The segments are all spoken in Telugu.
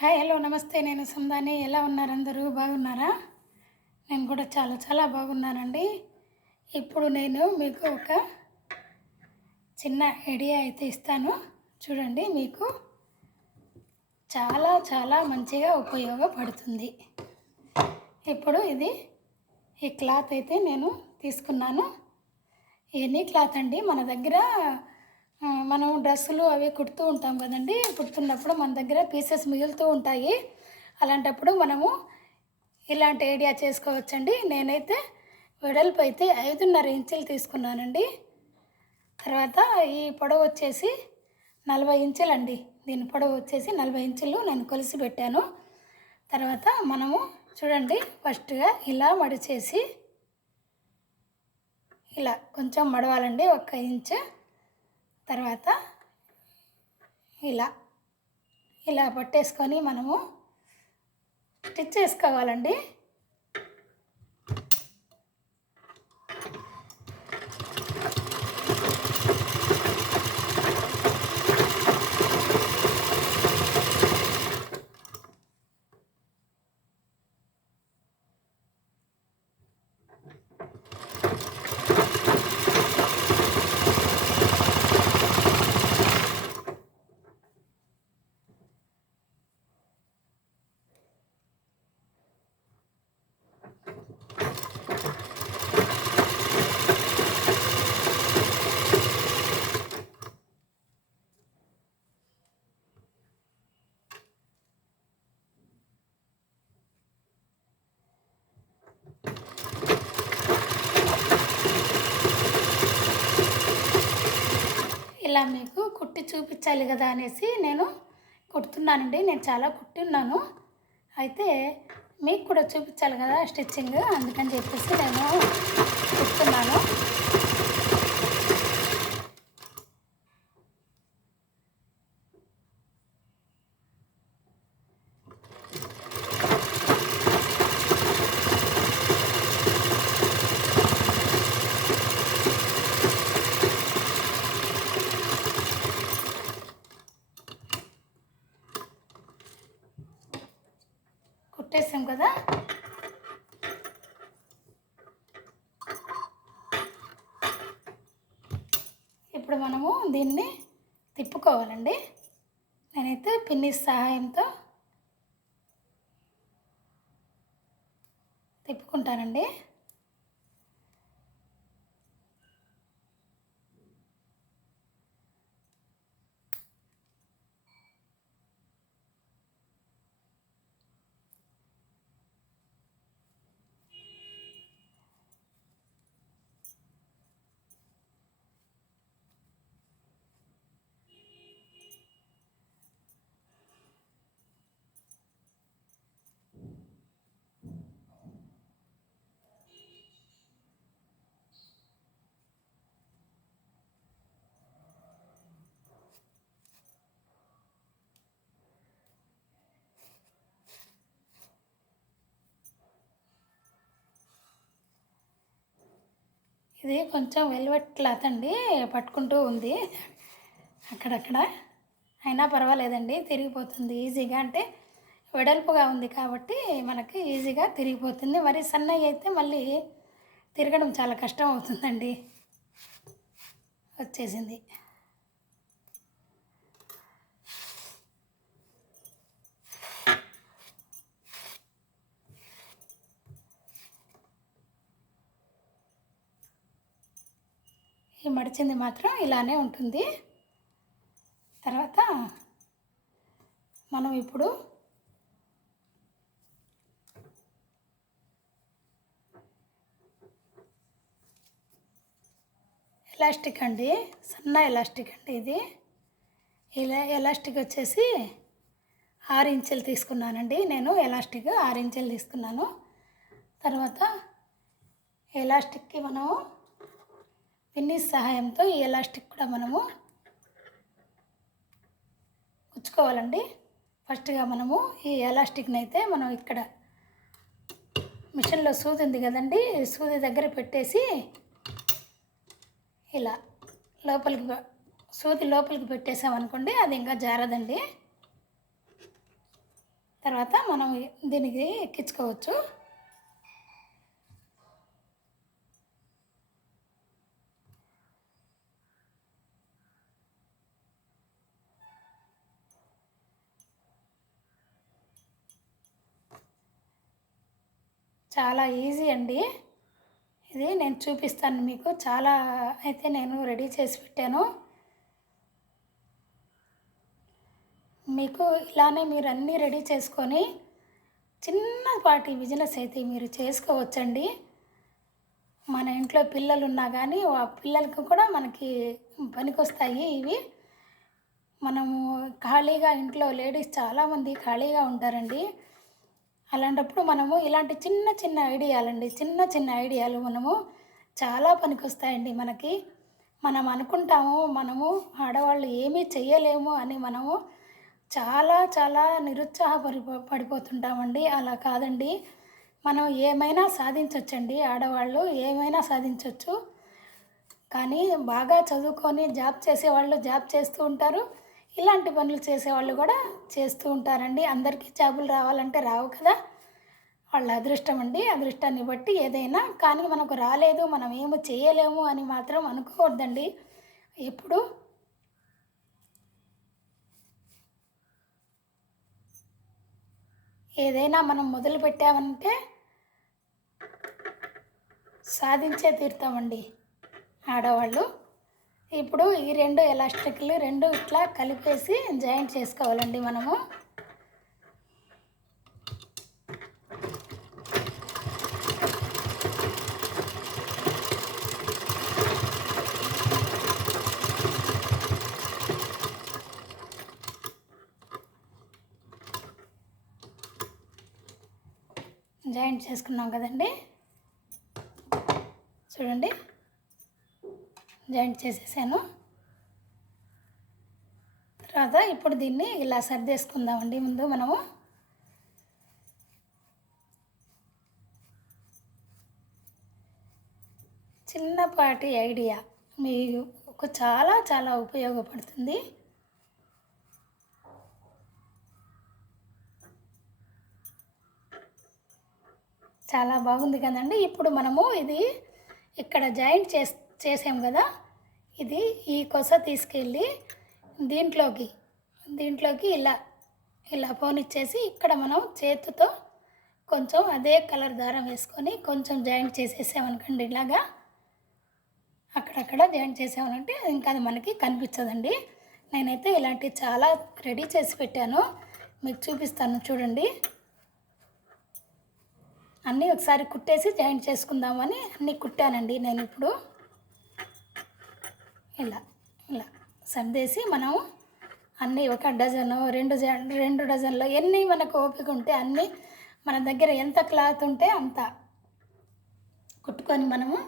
హాయ్ హలో నమస్తే. నేను సందాని. ఎలా ఉన్నారు అందరూ? బాగున్నారా? నేను కూడా చాలా చాలా బాగున్నానండి. ఇప్పుడు నేను మీకు ఒక చిన్న ఐడియా అయితే ఇస్తాను. చూడండి, మీకు చాలా చాలా మంచిగా ఉపయోగపడుతుంది. ఇప్పుడు ఈ క్లాత్ అయితే నేను తీసుకున్నాను. ఎనీ క్లాత్ అండి. మన దగ్గర మనం డ్రెస్సులు అవి కుడుతూ ఉంటాం కదండి. కుడుతున్నప్పుడు మన దగ్గర పీసెస్ మిగులుతూ ఉంటాయి. అలాంటప్పుడు మనము ఇలాంటి ఐడియా చేసుకోవచ్చండి. నేనైతే వెడల్పు అయితే 5.5 ఇంచులు తీసుకున్నానండి. తర్వాత ఈ పొడవు వచ్చేసి 40 ఇంచులండి. దీని పొడవు వచ్చేసి 40 ఇంచులు నేను కొలిసి పెట్టాను. తర్వాత మనము చూడండి, ఫస్ట్గా ఇలా మడిచేసి ఇలా కొంచెం మడవాలండి, 1 ఇంచు. తర్వాత ఇలా ఇలా పట్టేసుకొని మనము స్టిచ్ చేసుకోవాలండి. ఇలా మీకు కుట్టి చూపించాలి కదా అనేసి నేను కుడుతున్నానండి. నేను చాలా కుట్టున్నాను. అయితే మీకు కూడా చూపించాలి కదా స్టిచ్చింగ్, అందుకని చెప్పేసి నేను కుడుతున్నాను. కుట్టేసాం కదా. ఇప్పుడు మనము దీన్ని తిప్పుకోవాలండి. నేనైతే పిన్ని సహాయంతో తిప్పుకుంటానండి. ఇది కొంచెం వెల్వెట్ క్లాత్ అండి, పట్టుకుంటూ ఉంది అక్కడక్కడ. అయినా పర్వాలేదండి, తిరిగిపోతుంది ఈజీగా. అంటే వెడల్పుగా ఉంది కాబట్టి మనకి ఈజీగా తిరిగిపోతుంది. మరి సన్నగా అయితే మళ్ళీ తిరగడం చాలా కష్టం అవుతుందండి. వచ్చేసింది. ఈ మడిచింది మాత్రం ఇలానే ఉంటుంది. తర్వాత మనం ఇప్పుడు ఎలాస్టిక్ అండి, సన్న ఎలాస్టిక్ అండి ఇది. ఇలా ఎలాస్టిక్ వచ్చేసి 6 ఇంచులు తీసుకున్నానండి. నేను ఎలాస్టిక్ 6 ఇంచులు తీసుకున్నాను. తర్వాత ఎలాస్టిక్కి మనము పిన్నిస్ సహాయంతో ఈ ఎలాస్టిక్ కూడా మనము కుచ్చుకోవాలండి. ఫస్ట్గా మనము ఈ ఎలాస్టిక్ని అయితే మనం ఇక్కడ మిషన్లో సూది ఉంది కదండి, సూది దగ్గర పెట్టేసి ఇలా సూది లోపలికి పెట్టేసామనుకోండి, అది ఇంకా జారదండి. తర్వాత మనం దీనికి ఎక్కించుకోవచ్చు. చాలా ఈజీ అండి. ఇది నేను చూపిస్తాను మీకు. చాలా అయితే నేను రెడీ చేసి పెట్టాను. మీకు ఇలానే మీరు అన్నీ రెడీ చేసుకొని చిన్నపాటి బిజినెస్ అయితే మీరు చేసుకోవచ్చండి. మన ఇంట్లో పిల్లలు ఉన్నా కానీ ఆ పిల్లలకు కూడా మనకి పనికొస్తాయి ఇవి. మనము ఖాళీగా ఇంట్లో లేడీస్ చాలామంది ఖాళీగా ఉంటారండి. అలాంటప్పుడు మనము ఇలాంటి చిన్న చిన్న ఐడియాలండి, చిన్న చిన్న ఐడియాలు మనము చాలా పనికొస్తాయండి మనకి. మనం అనుకుంటాము మనము ఆడవాళ్ళు ఏమీ చెయ్యలేము అని మనము చాలా చాలా పడిపోతుంటామండి. అలా కాదండి, మనం ఏమైనా సాధించవచ్చండి. ఆడవాళ్ళు ఏమైనా సాధించవచ్చు. కానీ బాగా చదువుకొని జాబ్ చేసేవాళ్ళు జాబ్ చేస్తూ ఉంటారు, ఇలాంటి పనులు చేసేవాళ్ళు కూడా చేస్తూ ఉంటారండి. అందరికీ జాబులు రావాలంటే రావు కదా, వాళ్ళ అదృష్టం అండి. అదృష్టాన్ని బట్టి ఏదైనా. కానీ మనకు రాలేదు, మనం ఏమో చేయలేము అని మాత్రం అనుకోవద్దండి ఎప్పుడు. ఏదైనా మనం మొదలు పెట్టామంటే సాధించే తీరుతామండి ఆడవాళ్ళు. ఇప్పుడు ఈ రెండు ఎలాస్టిక్లు రెండు ఇట్లా కలిపేసి జాయింట్ చేసుకోవాలండి మనము. జాయింట్ చేసుకున్నాం కదండి, చూడండి జాయింట్ చేసేసాను. తర్వాత ఇప్పుడు దీన్ని ఇలా సర్దేసుకుందామండి. ముందు మనము చిన్నపాటి ఐడియా మీకు చాలా చాలా ఉపయోగపడుతుంది. చాలా బాగుంది కదండి. ఇప్పుడు మనము ఇది ఇక్కడ జాయింట్ చేసాం కదా, ఇది ఈ కొస తీసుకెళ్ళి దీంట్లోకి ఇలా ఇలా పోనిచ్చేసి ఇక్కడ మనం చేతితో కొంచెం అదే కలర్ దారం వేసుకొని కొంచెం జాయింట్ చేసేసామనుకోండి, ఇలాగా అక్కడక్కడ జాయింట్ చేసామనంటే ఇంకా అది మనకి కనిపించదండి. నేనైతే ఇలాంటివి చాలా రెడీ చేసి పెట్టాను, మీకు చూపిస్తాను చూడండి. అన్నీ ఒకసారి కుట్టేసి జాయింట్ చేసుకుందామని అన్నీ కుట్టానండి నేను. ఇప్పుడు ఇలా ఇలా సర్దేసి మనం అన్నీ ఒక డజను రెండు డజన్లు ఎన్ని మనకు ఓపిక ఉంటే అన్నీ, మన దగ్గర ఎంత క్లాత్ ఉంటే అంత కుట్టుకొని మనము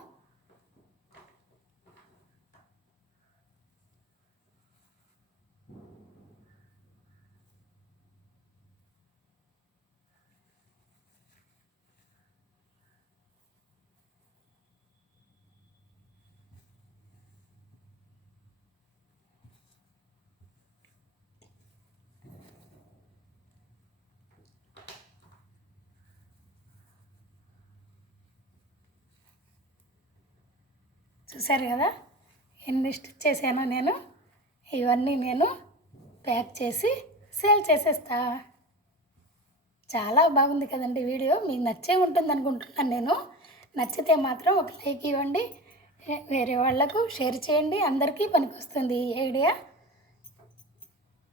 చూసారు కదా ఎన్ని స్టిచ్ చేశానో నేను. ఇవన్నీ నేను ప్యాక్ చేసి సేల్ చేసేస్తా. చాలా బాగుంది కదండి వీడియో. మీకు నచ్చే ఉంటుంది అనుకుంటున్నాను నేను. నచ్చితే మాత్రం ఒక లైక్ ఇవ్వండి, వేరే వాళ్లకు షేర్ చేయండి. అందరికీ పనికొస్తుంది ఈ ఐడియా.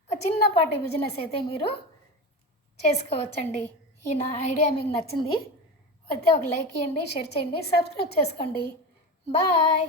ఒక చిన్నపాటి బిజినెస్ అయితే మీరు చేసుకోవచ్చండి. ఈ నా ఐడియా మీకు నచ్చింది అయితే ఒక లైక్ ఇవ్వండి, షేర్ చేయండి, సబ్స్క్రైబ్ చేసుకోండి. బాయ్.